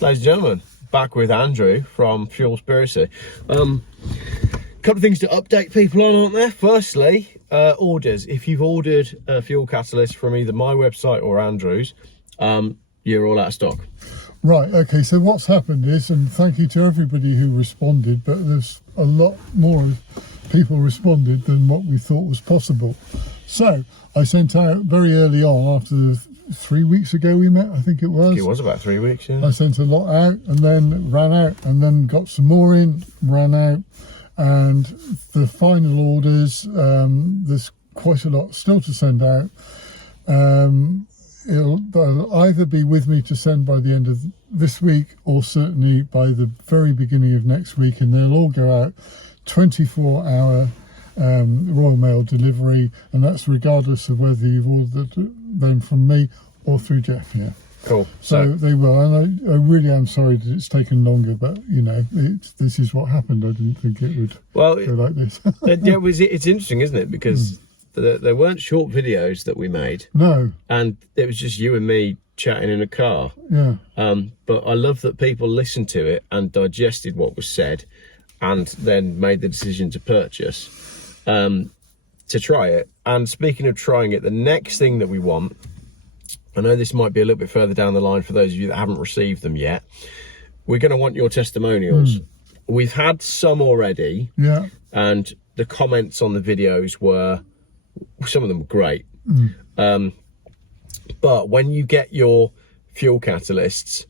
Ladies and gentlemen, back with Andrew from Fuelspiracy. Couple of things to update people on, aren't there? Firstly, orders. If you've ordered a fuel catalyst from either my website or Andrew's, you're all out of stock. Right, okay, so what's happened is, and thank you to everybody who responded, but there's a lot more people responded than what we thought was possible. So I sent out very early on, after the 3 weeks ago we met, I think it was. It was about 3 weeks, yeah. I sent a lot out and then ran out, and then got some more in, ran out, and the final orders, there's quite a lot still to send out. They'll either be with me to send by the end of this week, or certainly by the very beginning of next week, and they'll all go out 24-hour Royal Mail delivery, and that's regardless of whether you've ordered them from me or through Geoff. Yeah. Cool. So they will, and I really am sorry that it's taken longer, but you know, this is what happened. I didn't think it would go like this. Yeah, it's interesting, isn't it? Because there weren't short videos that we made. No. And it was just you and me chatting in a car. Yeah. But I love that people listened to it and digested what was said, and then made the decision to purchase, to try it. And speaking of trying it, the next thing that we want, I know this might be a little bit further down the line for those of you that haven't received them yet, we're going to want your testimonials. We've had some already. Yeah. And the comments on the videos were, some of them were great. But when you get your fuel catalysts,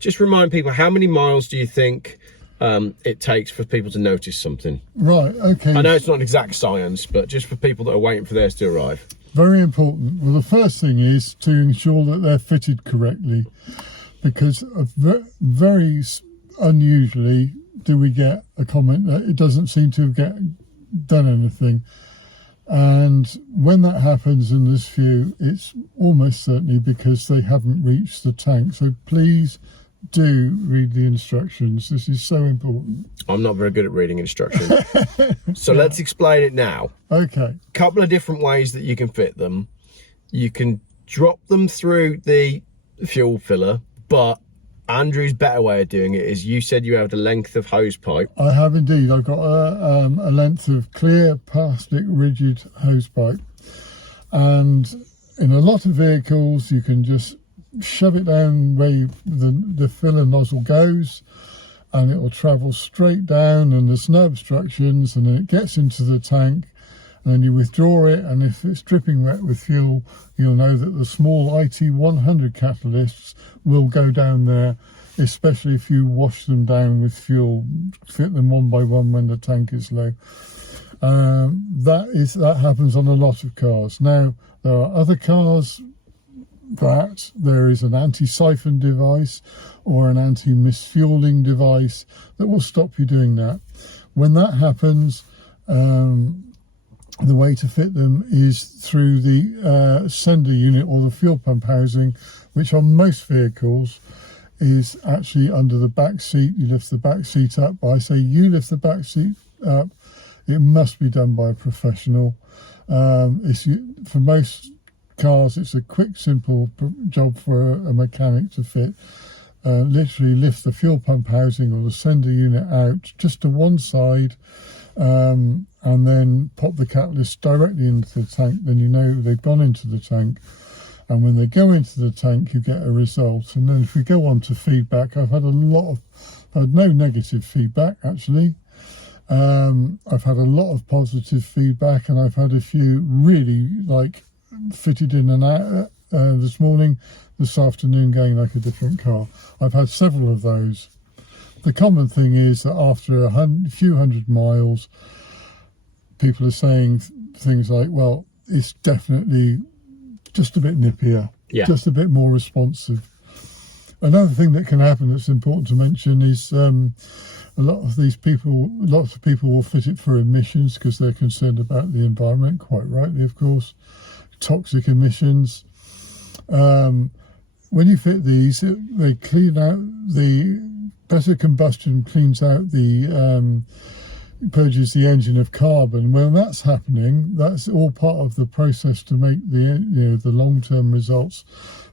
just remind people, how many miles do you think it takes for people to notice something? Right, okay. I know it's not an exact science, but just for people that are waiting for theirs to arrive. Very important. Well, the first thing is to ensure that they're fitted correctly, because very unusually do we get a comment that it doesn't seem to have done anything. And when that happens in this few, it's almost certainly because they haven't reached the tank. So please do read the instructions. This is so important. I'm not very good at reading instructions. So let's explain it now. Okay. Couple of different ways that you can fit them. You can drop them through the fuel filler, but Andrew's better way of doing it is, you said you have a length of hose pipe. I have indeed. I've got a length of clear plastic rigid hose pipe, and in a lot of vehicles you can just shove it down where the filler nozzle goes, and it will travel straight down, and there's no obstructions, and then it gets into the tank, and then you withdraw it, and if it's dripping wet with fuel, you'll know that the small IT100 catalysts will go down there, especially if you wash them down with fuel, fit them one by one when the tank is low. That happens on a lot of cars. Now, there are other cars that there is an anti-siphon device or an anti-misfueling device that will stop you doing that. When that happens, the way to fit them is through the sender unit or the fuel pump housing, which on most vehicles is actually under the back seat. You lift the back seat up. I say you lift the back seat up. It must be done by a professional. For most cars, it's a quick, simple job for a mechanic to fit. Literally lift the fuel pump housing or the sender unit out just to one side, and then pop the catalyst directly into the tank. Then you know they've gone into the tank, and when they go into the tank you get a result. And then if we go on to feedback, I've had no negative feedback actually. I've had a lot of positive feedback, and I've had a few really fitted in and out this morning, this afternoon going like a different car. I've had several of those. The common thing is that after a few hundred miles, people are saying things like, well, it's definitely just a bit nippier, just a bit more responsive. Another thing that can happen that's important to mention is lots of people will fit it for emissions because they're concerned about the environment, quite rightly, of course. Toxic emissions. When you fit these, they clean out the better combustion, cleans out the purges the engine of carbon. When that's happening, that's all part of the process to make the long-term results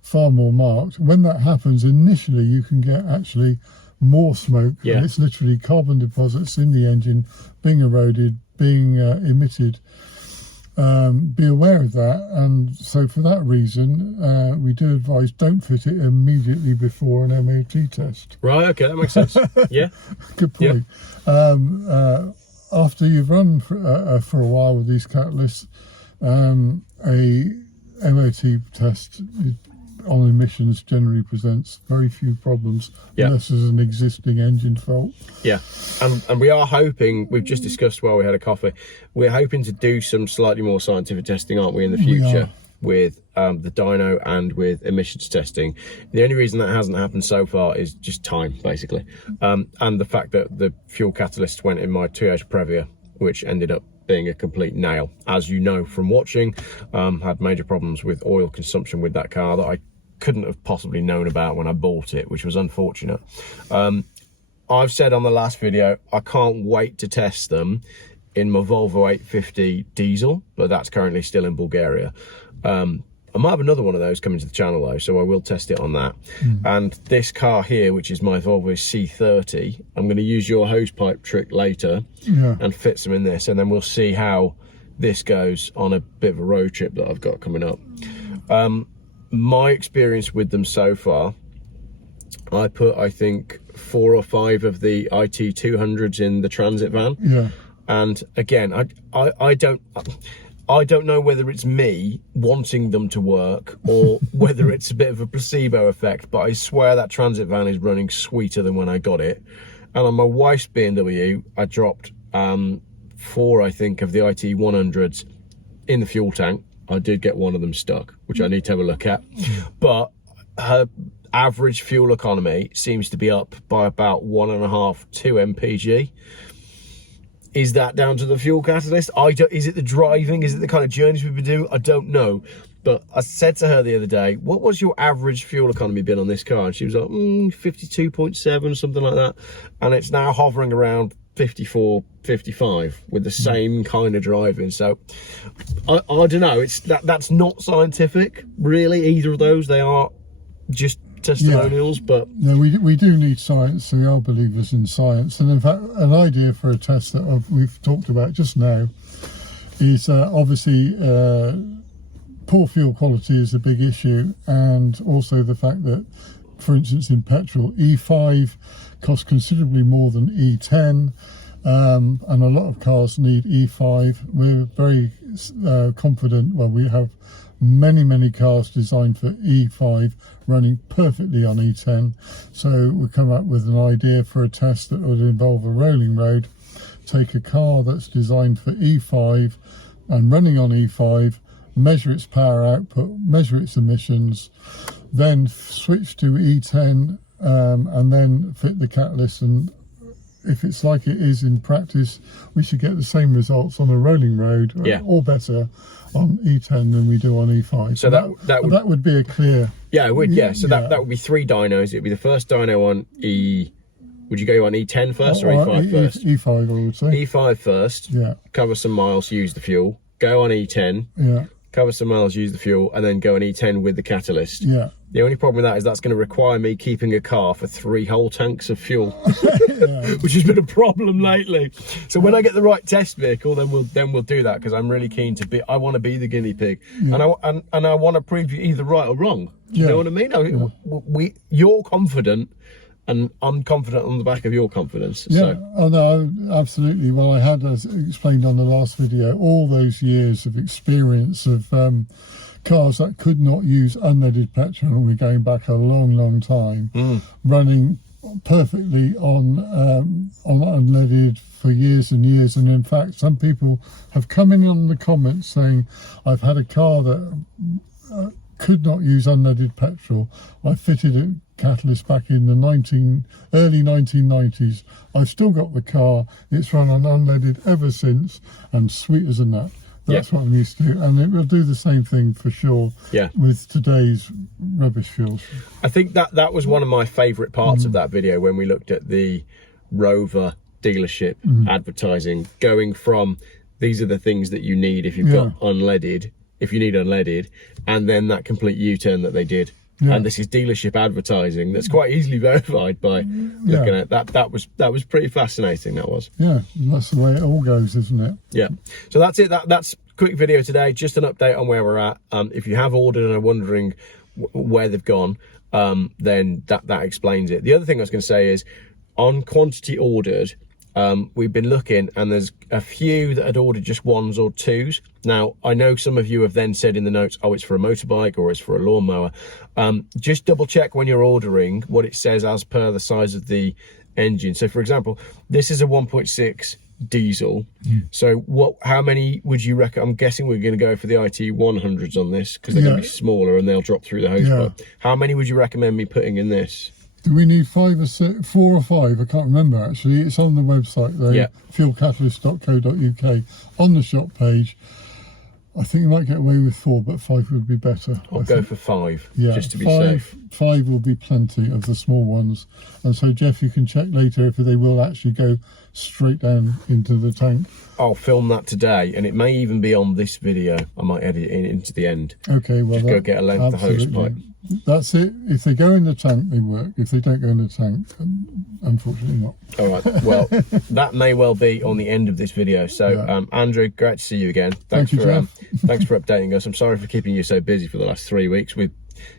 far more marked. When that happens, initially you can get actually more smoke, and it's literally carbon deposits in the engine being eroded, being emitted. Be aware of that, and so for that reason we do advise don't fit it immediately before an MOT test. Right, okay, that makes sense. Yeah. Good point. Yeah. After you've run for a while with these catalysts, a MOT test on emissions generally presents very few problems unless there's an existing engine fault. Yeah, and we are hoping, we've just discussed while we had a coffee, we're hoping to do some slightly more scientific testing, aren't we, in the future with the dyno and with emissions testing. The only reason that hasn't happened so far is just time, basically, and the fact that the fuel catalyst went in my Toyota Previa, which ended up being a complete nail. As you know from watching, had major problems with oil consumption with that car that I couldn't have possibly known about when I bought it, which was unfortunate. I've said on the last video, I can't wait to test them in my Volvo 850 diesel, but that's currently still in Bulgaria. I might have another one of those coming to the channel though, so I will test it on that. And this car here, which is my Volvo C30, I'm going to use your hose pipe trick later and fit some in this, and then we'll see how this goes on a bit of a road trip that I've got coming up. My experience with them so far, I put, I think, 4 or 5 of the IT 200s in the transit van. And again, I don't know whether it's me wanting them to work or whether it's a bit of a placebo effect, but I swear that transit van is running sweeter than when I got it. And on my wife's BMW, I dropped 4, I think, of the IT 100s in the fuel tank. I did get one of them stuck, which I need to have a look at. But her average fuel economy seems to be up by about 1.5, 2 mpg. Is that down to the fuel catalyst? Is it the driving? Is it the kind of journeys we've been doing? I don't know. But I said to her the other day, what was your average fuel economy been on this car? And she was like, 52.7, something like that. And it's now hovering around 54, 55 with the same kind of driving. So I don't know. That's not scientific, really, either of those. They are just testimonials, but no, we do need science, so we are believers in science. And in fact, an idea for a test that we've talked about just now is obviously poor fuel quality is a big issue, and also the fact that, for instance, in petrol, E5 costs considerably more than E10, and a lot of cars need E5. We're very confident, well, we have many cars designed for E5 running perfectly on E10, so we come up with an idea for a test that would involve a rolling road, take a car that's designed for E5 and running on E5, measure its power output, measure its emissions, then switch to E10 and then fit the catalyst, and if it's like it is in practice, we should get the same results on a rolling road or better on E10 than we do on E5. So that would be a clear... Yeah, it would, yeah. So that would be 3 dynos. It'd be the first dyno on E... Would you go on E10 first or E5 first? E5, I would say. E5 first. Yeah. Cover some miles, use the fuel. Go on E10. Yeah. Cover some miles, use the fuel, and then go on E10 with the catalyst. Yeah. The only problem with that is that's going to require me keeping a car for 3 whole tanks of fuel, which has been a problem lately. So when I get the right test vehicle, then we'll do that, because I'm really keen to be. I want to be the guinea pig, and I want to prove you either right or wrong. Do you know what I mean? You're confident, and I'm confident on the back of your confidence. Yeah, So. Oh no, absolutely. Well, I had, as explained on the last video, all those years of experience of cars that could not use unleaded petrol, and we're going back a long time, running perfectly on unleaded for years and years. And in fact, some people have come in on the comments saying, I've had a car that could not use unleaded petrol. I fitted a catalyst back in the early 1990s. I've still got the car. It's run on unleaded ever since, and sweet as a nut. That's what I'm used to, and it will do the same thing for sure with today's rubbish fuels. I think that was one of my favourite parts of that video, when we looked at the Rover dealership advertising, going from these are the things that you need if you've got unleaded, if you need unleaded, and then that complete U-turn that they did Yeah. And this is dealership advertising that's quite easily verified by looking at that. That was pretty fascinating, that was. Yeah, that's the way it all goes, isn't it? Yeah. So that's it. That's a quick video today, just an update on where we're at. If you have ordered and are wondering where they've gone, then that explains it. The other thing I was going to say is, on quantity ordered, we've been looking, and there's a few that had ordered just 1s or 2s. Now, I know some of you have then said in the notes, oh, it's for a motorbike or it's for a lawnmower. Just double check when you're ordering what it says as per the size of the engine. So for example, this is a 1.6 diesel. So how many would you reckon? I'm guessing we're going to go for the IT 100s on this, because they're going to be smaller and they'll drop through the hose pipe. How many would you recommend me putting in this? Do we need 5 or 6, 4 or 5? I can't remember actually. It's on the website though, fuelcatalyst.co.uk, on the shop page. I think you might get away with 4, but 5 would be better. I'll go for 5, just to be 5, safe. 5 will be plenty of the small ones. And so, Geoff, you can check later if they will actually go straight down into the tank. I'll film that today, and it may even be on this video. I might edit it into the end. Okay, well, just go get a length of hose pipe. That's it. If they go in the tank, they work. If they don't go in the tank, unfortunately not. All right, well, that may well be on the end of this video. So, Andrew, great to see you again. Thank you, Geoff. Thanks for updating us. I'm sorry for keeping you so busy for the last 3 weeks.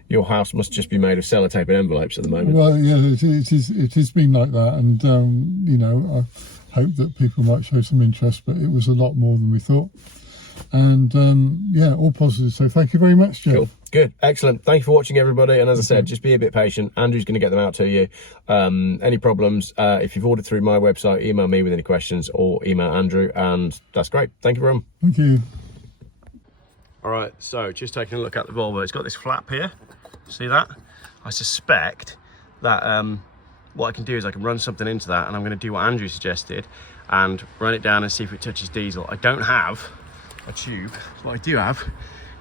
Your house must just be made of sellotape and envelopes at the moment. Well, yeah, it has been like that, and you know, I hope that people might show some interest, but it was a lot more than we thought. And yeah, all positive. So thank you very much, Geoff. Cool. Good, excellent. Thank you for watching, everybody. And as I said, just be a bit patient. Andrew's going to get them out to you. Any problems, if you've ordered through my website, email me with any questions or email Andrew, and that's great. Thank you very much. Thank you. All right, so just taking a look at the Volvo. It's got this flap here. See that? I suspect that what I can do is I can run something into that, and I'm going to do what Andrew suggested and run it down and see if it touches diesel. I don't have a tube, but I do have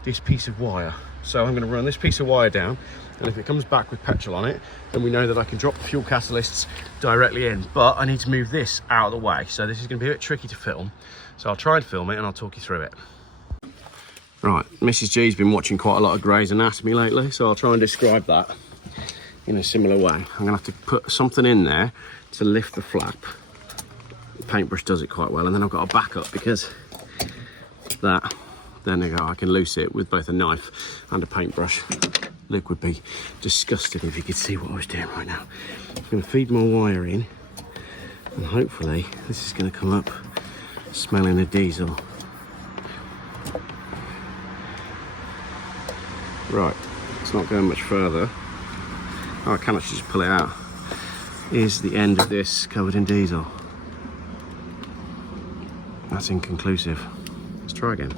this piece of wire. So I'm going to run this piece of wire down, and if it comes back with petrol on it, then we know that I can drop the fuel catalysts directly in. But I need to move this out of the way, so this is going to be a bit tricky to film. So I'll try and film it, and I'll talk you through it. Right, Mrs. G's been watching quite a lot of Grey's Anatomy lately, so I'll try and describe that in a similar way. I'm going to have to put something in there to lift the flap. The paintbrush does it quite well, and then I've got a backup because that. Then there you go, I can loose it with both a knife and a paintbrush. Luke would be disgusted if he could see what I was doing right now. I'm going to feed my wire in, and hopefully this is going to come up smelling of diesel. Right, it's not going much further. Oh, I can actually just pull it out. Here's the end of this covered in diesel. That's inconclusive. Let's try again.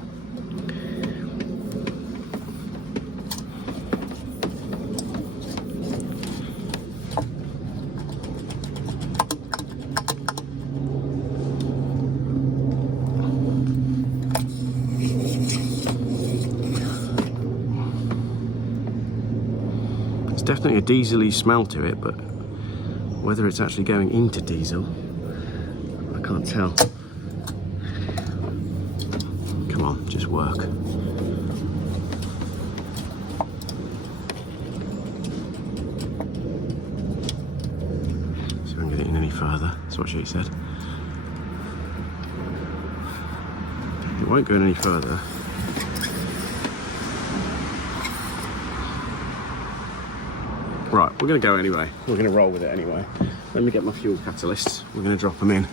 Definitely a diesel-y smell to it, but whether it's actually going into diesel, I can't tell. Come on, just work. So I can get it in any further. That's what she said. It won't go in any further. Right, we're going to go anyway. We're going to roll with it anyway. Let me get my fuel catalysts. We're going to drop them in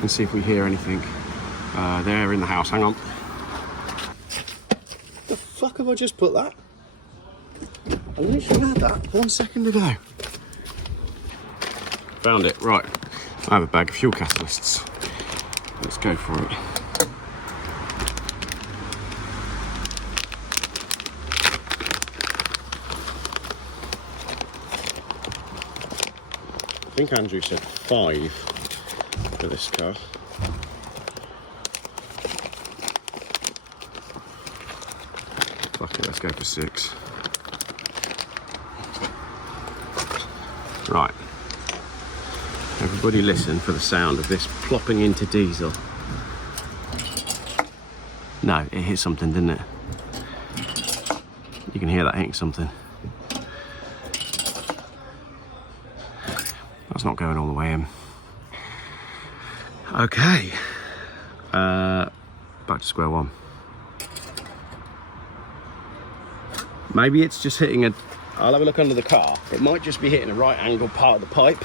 and see if we hear anything. They're in the house. Hang on. The fuck have I just put that? I literally had that 1 second ago. Found it. Right. I have a bag of fuel catalysts. Let's go for it. I think Andrew said 5 for this car. Fuck it, let's go for 6. Right. Everybody listen for the sound of this plopping into diesel. No, it hit something, didn't it? You can hear that hitting something. That's not going all the way in. Okay, back to square one. Maybe it's just hitting a, I'll have a look under the car, it might just be hitting a right angle part of the pipe.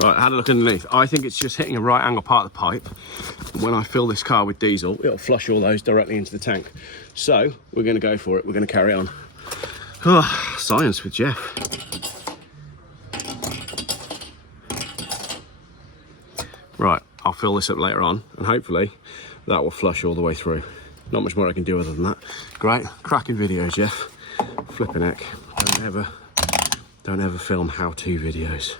Right, I had a look underneath. I think it's just hitting a right angle part of the pipe. When I fill this car with diesel, it'll flush all those directly into the tank. So we're going to go for it. We're going to carry on. Oh, science with Geoff. Right, I'll fill this up later on, and hopefully that will flush all the way through. Not much more I can do other than that. Great, cracking video, Geoff. Flipping heck. Don't ever film how-to videos.